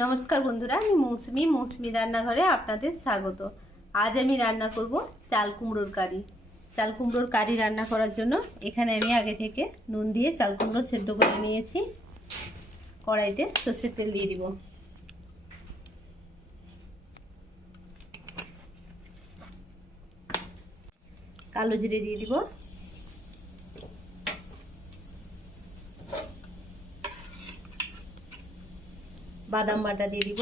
নমস্কার বন্ধুরা, আমি মৌসুমি রান্নাঘরে আপনাদের স্বাগত। আজ আমি রান্না করব চাল কুমড়োর কারি। চাল কুমড়োর কারি রান্না করার জন্য এখানে আমি আগে থেকে নুন দিয়ে চাল কুমড়ো সেদ্ধ করে নিয়েছি। কড়াইতে সরষের তেল দিয়ে দিব। কালো জিরে দিয়ে দিব। বাদাম বাটা দিয়ে দিব।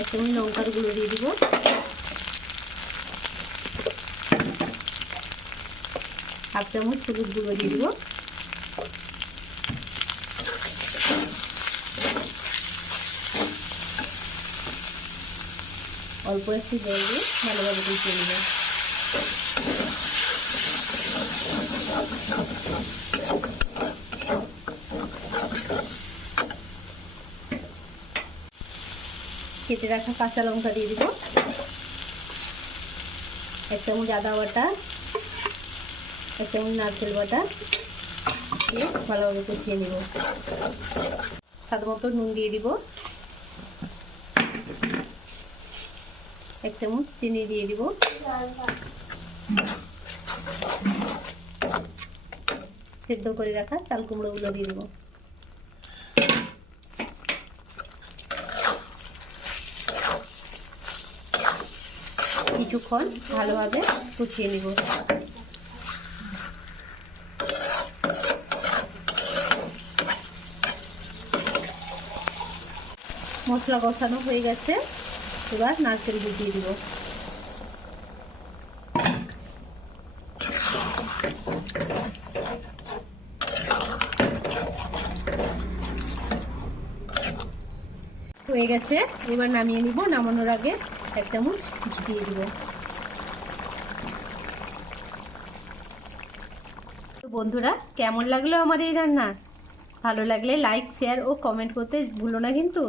এক চামচ লঙ্কার গুঁড়ো দিয়ে দিব। হাফ চামচ হলুদ গুঁড়ো দিয়ে দিব। অল্প একটু জল দিয়ে ভালোভাবে কষিয়ে নেব। কেটে রাখা কাঁচা লঙ্কা দিয়ে দিব। এক চামচ আদা বাটা, এক চামচ নারকেল বাটা দিয়ে ভালোভাবে কষিয়ে নেব। স্বাদ মতো নুন দিয়ে দিব। এক চামচ চিনি দিয়ে দিব। সেদ্ধ করে রাখা চাল কুমড়োগুলো দিয়ে দিব। কিছুক্ষণ ভালোভাবে কষিয়ে নিব। মশলা কষানো হয়ে গেছে, এবার নারকেল দিয়ে দিব। হয়ে গেছে, এবার নামিয়ে নিব। নামানোর আগে এক চামচ দিয়ে দিব। তো বন্ধুরা, কেমন লাগলো আমার এই রান্না? ভালো লাগলে লাইক, শেয়ার ও কমেন্ট করতে ভুলো না কিন্তু।